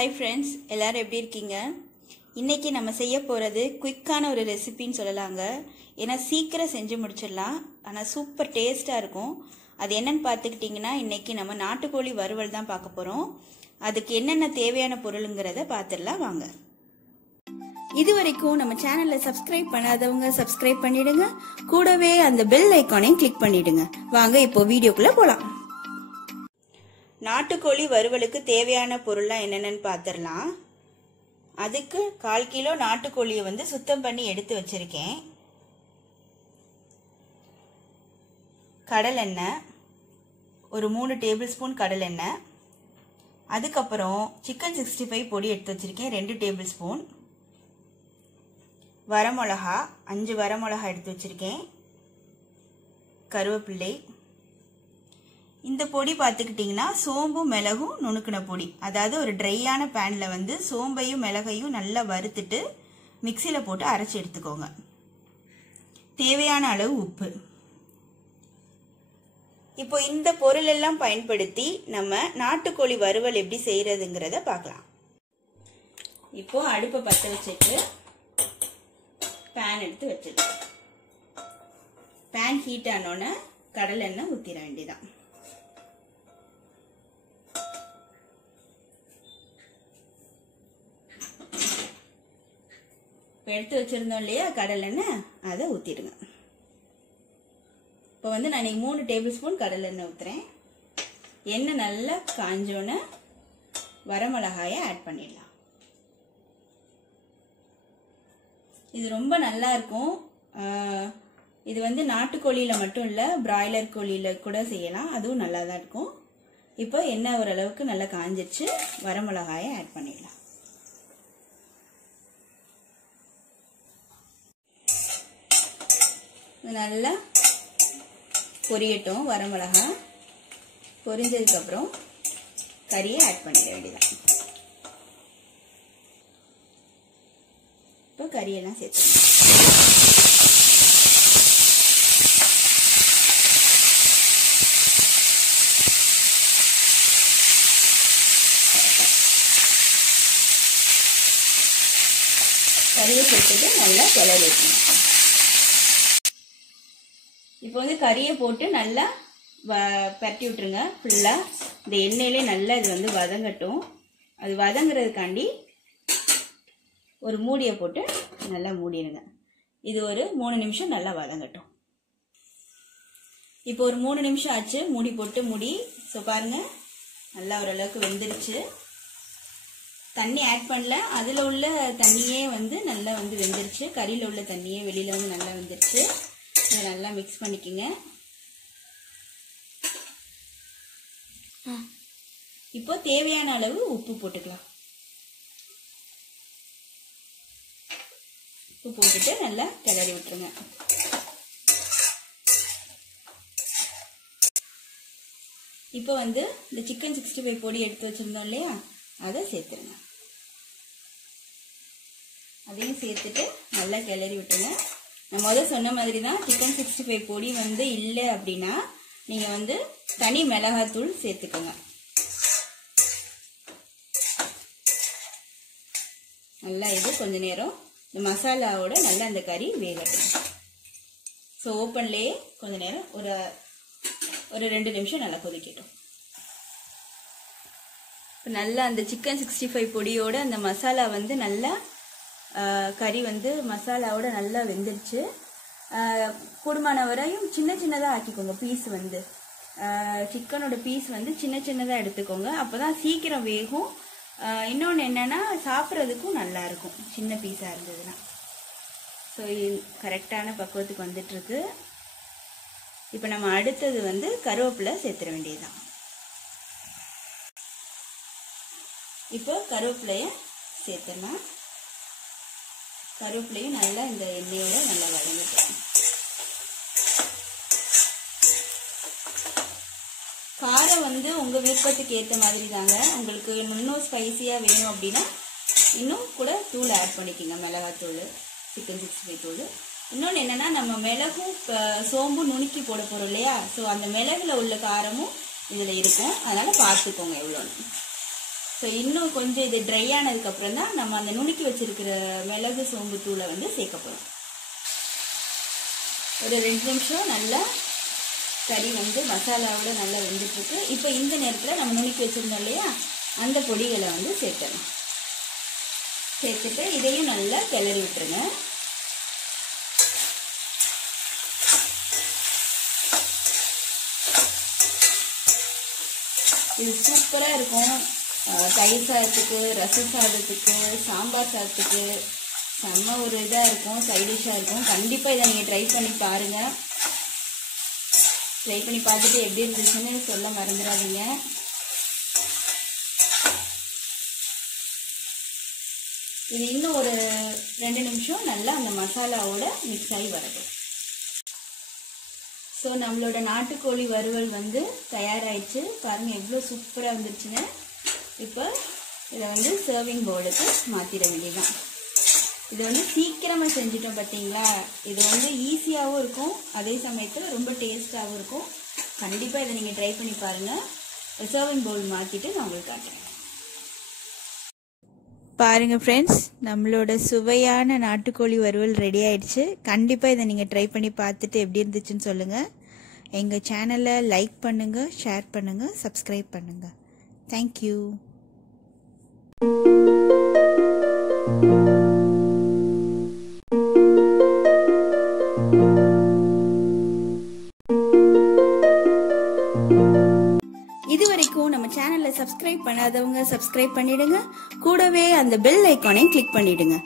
Hi friends, எல்லாரும் எப்படி இருக்கீங்க? இன்னைக்கு நம்ம செய்ய போகிறது குயிக்கான ஒரு ரெசிபின்னு சொல்லலாங்க. ஏன்னா சீக்கிரம் செஞ்சு முடிச்சிடலாம், ஆனால் சூப்பர் டேஸ்ட்டாக இருக்கும். அது என்னன்னு பார்த்துக்கிட்டிங்கன்னா, இன்னைக்கு நம்ம நாட்டுக்கோழி வறுவல் தான் பார்க்க போகிறோம். அதுக்கு என்னென்ன தேவையான பொருளுங்கிறத பார்த்துடலாம் வாங்க. இது வரைக்கும் நம்ம சேனலை சப்ஸ்கிரைப் பண்ணாதவங்க சப்ஸ்கிரைப் பண்ணிடுங்க, கூடவே அந்த பெல் ஐக்கானையும் கிளிக் பண்ணிடுங்க. வாங்க இப்போ வீடியோக்குள்ள போகலாம். நாட்டுக்கோழி வறுவலுக்கு தேவையான பொருள்லாம் என்னென்னு பார்த்துடலாம். அதுக்கு 1/4 கிலோ நாட்டுக்கோழியை வந்து சுத்தம் பண்ணி எடுத்து வச்சிருக்கேன். கடலெண்ணெய் ஒரு 3 டேபிள் ஸ்பூன் கடலெண்ணெய். அதுக்கப்புறம் சிக்கன் 65 பொடி எடுத்து வச்சிருக்கேன் 2 டேபிள் ஸ்பூன். வரமிளகா 5 வரமிளகா எடுத்து வச்சிருக்கேன். கருவேப்பிள்ளை. இந்த பொடி பார்த்துக்கிட்டிங்கன்னா சோம்பும் மிளகும் நுணுக்கின பொடி. அதாவது ஒரு ட்ரையான பேனில் வந்து சோம்பையும் மிளகையும் நல்லா வறுத்துட்டு மிக்சியில் போட்டு அரைச்சி எடுத்துக்கோங்க. தேவையான அளவு உப்பு. இப்போ இந்த பொருள் எல்லாம் பயன்படுத்தி நம்ம நாட்டுக்கோழி வறுவல் எப்படி செய்யறதுங்கிறத பார்க்கலாம். இப்போ அடுப்பை பற்ற வச்சுட்டு பேன் எடுத்து வச்சிருக்கேன். பேன் ஹீட் ஆனோன்னு கடலை எண்ணெய் ஊற்றிட வேண்டியதான். எடுத்து வச்சிருந்தோம் இல்லையா கடலெண்ணெய், அதை ஊற்றிடுங்க. இப்போ வந்து நான் 3 டேபிள் ஸ்பூன் கடலெண்ணெய் ஊற்றுறேன். எண்ணெய் நல்லா காஞ்சோன்னு வரமிளகாயை ஆட் பண்ணிடலாம். இது ரொம்ப நல்லா இருக்கும். இது வந்து நாட்டுக்கோழியில் மட்டும் இல்லை, பிராய்லர் கோழியில் கூட செய்யலாம், அதுவும் நல்லா தான் இருக்கும். இப்போ எண்ணெய் ஓரளவுக்கு நல்லா காஞ்சிருச்சு, வரமிளகாயை ஆட் பண்ணிடலாம். நல்லா பொரியட்டும். வரமிளகா பொரிஞ்சதுக்கு அப்புறம் கறியை ஆட் பண்ணிட வேண்டியதான். இப்போ கறியெல்லாம் சேர்த்து கறியை சேர்த்துட்டு நல்லா கிளறி வைக்கணும். இப்போ வந்து கறியை போட்டு நல்லா பரட்டி விட்டுருங்க. ஃபுல்லாக இந்த எண்ணெயிலே நல்லா இது வந்து வதங்கட்டும். அது வதங்குறதுக்காண்டி ஒரு மூடியை போட்டு நல்லா மூடிடுங்க. இது ஒரு 3 நிமிஷம் நல்லா வதங்கட்டும். இப்போ ஒரு 3 நிமிஷம் ஆச்சு, மூடி போட்டு மூடி. ஸோ பாருங்க, நல்லா ஓரளவுக்கு வெந்துருச்சு. தண்ணி ஆட் பண்ணல, அதில் உள்ள தண்ணியே வந்து நல்லா வந்து வெந்துருச்சு. கறியில் உள்ள தண்ணியே வெளியில் வந்து நல்லா வெந்துருச்சு. இதை நல்லா மிக்ஸ் பண்ணிக்கோங்க. இப்போ தேவையான அளவு உப்பு போட்டுக்கலாம். உப்பு போட்டுட்டு நல்லா கிளறி விட்டுருங்க. இப்போ வந்து இந்த சிக்கன் 65 பொடி எடுத்து வச்சிருந்தோம் இல்லையா, அதை சேர்த்துருங்க. அதையும் சேர்த்துட்டு நல்லா கிளறி விட்டுருங்க. நான் முதல் சொன்ன மாதிரி தான், சிக்கன் 65 பொடி வந்து இல்லை அப்படின்னா நீங்கள் வந்து தனி மிளகாத்தூள் சேர்த்துக்கோங்க. நல்லா இது கொஞ்ச நேரம் இந்த மசாலாவோட நல்லா அந்த கறி வேகட்டும். ஸோ ஓப்பன்லேயே கொஞ்ச நேரம் ஒரு 2 நிமிஷம் நல்லா கொதிக்கட்டும். இப்போ நல்லா அந்த சிக்கன் 65 பொடியோட அந்த மசாலா வந்து நல்லா கறி வந்து மசாலாவோட நல்லா வெந்துருச்சு. கூடுமான வரையும் சின்ன சின்னதாக ஆக்கிக்கோங்க. பீஸ் வந்து சிக்கனோட பீஸ் வந்து சின்ன சின்னதாக எடுத்துக்கோங்க, அப்போ தான் சீக்கிரம் வேகும். இன்னொன்று என்னென்னா சாப்பிட்றதுக்கும் நல்லா இருக்கும் சின்ன பீஸாக இருந்ததுன்னா. ஸோ கரெக்டான பக்குவத்துக்கு வந்துட்டுருக்கு. இப்போ நம்ம அடுத்தது வந்து கருவேப்பிலை சேர்த்துட வேண்டியதுதான். இப்போ கருவேப்பிலையை சேர்த்துடலாம். கருவேப்பிலையும் நல்லா இந்த எண்ணெயோட நல்லா வதங்கிட்டோம். காரம் வந்து உங்கள் விருப்பத்துக்கு ஏற்ற மாதிரி தாங்க. உங்களுக்கு இன்னும் ஸ்பைசியாக வேணும் அப்படின்னா இன்னும் கூட தூள் ஆட் பண்ணிக்கோங்க, மிளகாத்தூள், சிக்கன் 65 தூள். இன்னொன்று என்னென்னா, நம்ம மிளகும் சோம்பும் நுணுக்கி போட போகிறோம் இல்லையா, ஸோ அந்த மிளகுல உள்ள காரமும் இதில் இருக்கும். அதனால் பார்த்துக்கோங்க எவ்வளோன்னு. ஸோ இன்னும் கொஞ்சம் இது ட்ரை ஆனதுக்கு அப்புறம் தான் நம்ம அந்த நுணுக்கி வச்சிருக்கிற மிளகு சோம்பு தூளை வந்து சேர்க்க போறோம். ஒரு 2 நிமிஷம் நல்லா கறி வந்து மசாலாவோட நல்லா வெந்துட்டு இருக்கு. இப்போ இந்த நேரத்தில் நம்ம நுணுக்கி வச்சிருந்தோம் இல்லையா, அந்த பொடிகளை வந்து சேர்க்கணும். சேர்த்துட்டு இதையும் நல்லா கிளறி விட்டுருங்க. இது சூப்பராக இருக்கும். தயிர் சாதத்துக்கு, ரச சாதத்துக்கு, சாம்பார் சாதத்துக்கு செம்ம ஒரு இதாக இருக்கும், சைடிஷாக இருக்கும். கண்டிப்பாக இதை நீங்கள் ட்ரை பண்ணி பாருங்கள். ட்ரை பண்ணி பார்த்துட்டு எப்படி இருந்துச்சுன்னு சொல்ல மறந்துடாதீங்க. இது இன்னும் ஒரு 2 நிமிஷம் நல்லா அந்த மசாலாவோட மிக்ஸ் ஆகி வரட்டும். ஸோ நம்மளோட நாட்டுக்கோழி வறுவல் வந்து தயாராகிடுச்சு. பாருங்கள் எவ்வளோ சூப்பராக வந்துருச்சுன்னு. இப்போ இதை வந்து சர்விங் பவுலுக்கு மாற்றிட வேண்டியதுதான். இது வந்து சீக்கிரமாக செஞ்சிட்டோம் பார்த்தீங்களா. இது வந்து ஈஸியாகவும் இருக்கும், அதே சமயத்தில் ரொம்ப டேஸ்ட்டாகவும் இருக்கும். கண்டிப்பாக இதை நீங்கள் ட்ரை பண்ணி பாருங்கள். சர்விங் பவுல் மாற்றிட்டு நான் உங்களுக்கு காட்டுறேன். பாருங்கள் ஃப்ரெண்ட்ஸ், நம்மளோட சுவையான நாட்டுக்கோழி வறுவல் ரெடி ஆயிடுச்சு. கண்டிப்பாக இதை நீங்கள் ட்ரை பண்ணி பார்த்துட்டு எப்படி இருந்துச்சுன்னு சொல்லுங்கள். எங்கள் சேனலை லைக் பண்ணுங்கள், ஷேர் பண்ணுங்கள், சப்ஸ்கிரைப் பண்ணுங்கள். தேங்க்யூ. இதுவரைக்கும் நம்ம சேனலை சப்ஸ்கிரைப் பண்ணாதவங்க சப்ஸ்கிரைப் பண்ணிடுங்க. கூடவே அந்த பெல் ஐக்கானையும் கிளிக் பண்ணிடுங்க.